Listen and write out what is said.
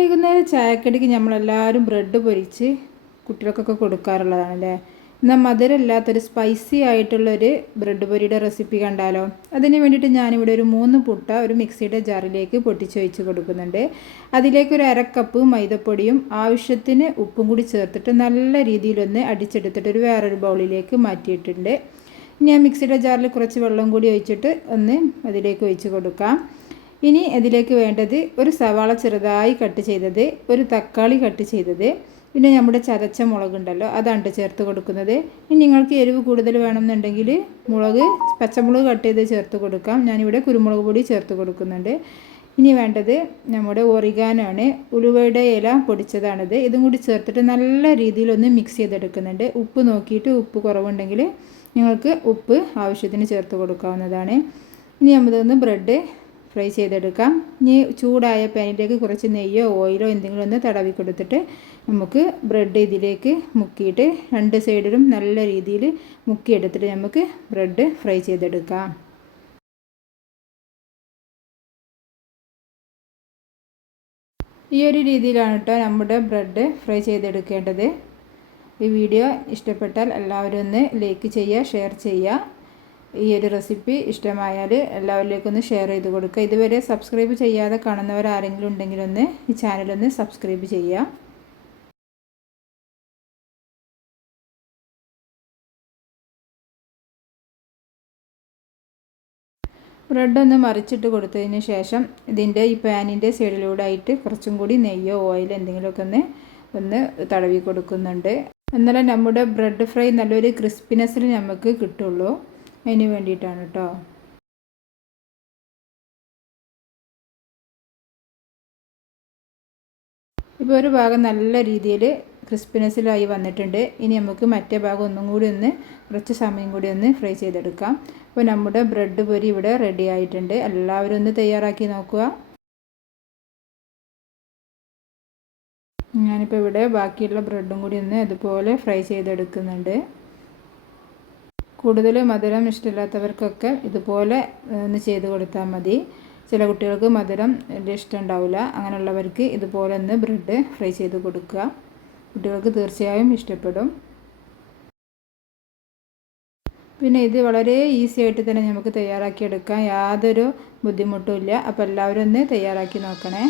വൈകുന്നേരം ചായക്കടിക്ക് നമ്മളെല്ലാവരും ബ്രെഡ് പൊരിച്ച് കുട്ടികൾക്കൊക്കെ കൊടുക്കാറുള്ളതാണല്ലേ. എന്നാൽ മധുരമില്ലാത്തൊരു സ്പൈസി ആയിട്ടുള്ളൊരു ബ്രെഡ് പൊരിയുടെ റെസിപ്പി കണ്ടാലോ. അതിന് വേണ്ടിയിട്ട് ഞാനിവിടെ ഒരു 3 മുട്ട ഒരു മിക്സിയുടെ ജാറിലേക്ക് പൊട്ടിച്ച് വെച്ച് കൊടുക്കുന്നുണ്ട്. അതിലേക്ക് ഒരു 1/2 കപ്പ് മൈദപ്പൊടിയും ആവശ്യത്തിന് ഉപ്പും കൂടി ചേർത്തിട്ട് നല്ല രീതിയിലൊന്ന് അടിച്ചെടുത്തിട്ട് ഒരു വേറൊരു ബൗളിലേക്ക് മാറ്റിയിട്ടുണ്ട്. ഇനി ആ മിക്സിയുടെ ജാറിൽ കുറച്ച് വെള്ളം കൂടി ഒഴിച്ചിട്ട് ഒന്ന് അതിലേക്ക് ഒഴിച്ച് കൊടുക്കാം. ഇനി അതിലേക്ക് വേണ്ടത് ഒരു സവാള ചെറുതായി കട്ട് ചെയ്തത്, ഒരു തക്കാളി കട്ട് ചെയ്തത്, പിന്നെ നമ്മുടെ ചതച്ച മുളകുണ്ടല്ലോ അതാണ് ചേർത്ത് കൊടുക്കുന്നത്. ഇനി നിങ്ങൾക്ക് എരിവ് കൂടുതൽ വേണമെന്നുണ്ടെങ്കിൽ പച്ചമുളക് കട്ട് ചെയ്ത് ചേർത്ത് കൊടുക്കാം. ഞാനിവിടെ കുരുമുളക് പൊടി ചേർത്ത് കൊടുക്കുന്നുണ്ട്. ഇനി വേണ്ടത് നമ്മുടെ ഒറിഗാനോ ആണ്, ഉലുവയുടെ ഇല പൊടിച്ചതാണിത്. ഇതും കൂടി ചേർത്തിട്ട് നല്ല രീതിയിലൊന്ന് മിക്സ് ചെയ്തെടുക്കുന്നുണ്ട്. ഉപ്പ് നോക്കിയിട്ട് ഉപ്പ് കുറവുണ്ടെങ്കിൽ നിങ്ങൾക്ക് ഉപ്പ് ആവശ്യത്തിന് ചേർത്ത് കൊടുക്കാവുന്നതാണ്. ഇനി നമ്മതൊന്ന് ബ്രെഡ് ഫ്രൈ ചെയ്തെടുക്കാം. ഇനി ചൂടായ പാനിലേക്ക് കുറച്ച് നെയ്യോ ഓയിലോ എന്തെങ്കിലും ഒന്ന് തടവി കൊടുത്തിട്ട് നമുക്ക് ബ്രെഡ് ഇതിലേക്ക് മുക്കിയിട്ട് 2 സൈഡിലും നല്ല രീതിയിൽ മുക്കിയെടുത്തിട്ട് നമുക്ക് ബ്രെഡ് ഫ്രൈ ചെയ്തെടുക്കാം. ഈ ഒരു രീതിയിലാണ് കേട്ടോ നമ്മുടെ ബ്രെഡ് ഫ്രൈ ചെയ്തെടുക്കേണ്ടത്. ഈ വീഡിയോ ഇഷ്ടപ്പെട്ടാൽ എല്ലാവരും ഒന്ന് ലൈക്ക് ചെയ്യുക, ഷെയർ ചെയ്യുക. ഈ ഒരു റെസിപ്പി ഇഷ്ടമായാൽ എല്ലാവരിലേക്കൊന്ന് ഷെയർ ചെയ്ത് കൊടുക്കുക. ഇതുവരെ സബ്സ്ക്രൈബ് ചെയ്യാതെ കാണുന്നവർ ആരെങ്കിലും ഉണ്ടെങ്കിലൊന്ന് ഈ ചാനലൊന്ന് സബ്സ്ക്രൈബ് ചെയ്യുക. ബ്രെഡൊന്ന് മറിച്ചിട്ട് കൊടുത്തതിന് ശേഷം ഇതിൻ്റെ ഈ പാനിൻ്റെ സൈഡിലൂടെ ആയിട്ട് കുറച്ചും കൂടി നെയ്യോ ഓയിലോ എന്തെങ്കിലുമൊക്കെ ഒന്ന് തടവി കൊടുക്കുന്നുണ്ട്. എന്നാലേ നമ്മുടെ ബ്രെഡ് ഫ്രൈ നല്ലൊരു ക്രിസ്പിനെസ്സിൽ നമുക്ക് കിട്ടുള്ളൂ. അതിന് വേണ്ടിയിട്ടാണ് കേട്ടോ. ഇപ്പോൾ ഒരു ഭാഗം നല്ല രീതിയിൽ ക്രിസ്പിനെസ്സിലായി വന്നിട്ടുണ്ട്. ഇനി നമുക്ക് മറ്റേ ഭാഗം ഒന്നും കൂടി കുറച്ച് സമയം കൂടി ഫ്രൈ ചെയ്തെടുക്കാം. അപ്പോൾ നമ്മുടെ ബ്രെഡ് പൊരി ഇവിടെ റെഡി ആയിട്ടുണ്ട്. എല്ലാവരും ഒന്ന് തയ്യാറാക്കി നോക്കുക. ഞാനിപ്പോൾ ഇവിടെ ബാക്കിയുള്ള ബ്രെഡും കൂടി അതുപോലെ ഫ്രൈ ചെയ്തെടുക്കുന്നുണ്ട്. കൂടുതൽ മധുരം ഇഷ്ടമില്ലാത്തവർക്കൊക്കെ ഇതുപോലെ ഒന്ന് ചെയ്ത് കൊടുത്താൽ മതി. ചില കുട്ടികൾക്ക് മധുരം വലിയ ഇഷ്ടമുണ്ടാവില്ല. അങ്ങനെയുള്ളവർക്ക് ഇതുപോലെ ബ്രെഡ് ഫ്രൈ ചെയ്ത് കൊടുക്കുക. കുട്ടികൾക്ക് തീർച്ചയായും ഇഷ്ടപ്പെടും. പിന്നെ ഇത് വളരെ ഈസി ആയിട്ട് തന്നെ നമുക്ക് തയ്യാറാക്കിയെടുക്കാം. യാതൊരു ബുദ്ധിമുട്ടും ഇല്ല. അപ്പോൾ എല്ലാവരും ഒന്ന് തയ്യാറാക്കി നോക്കണേ.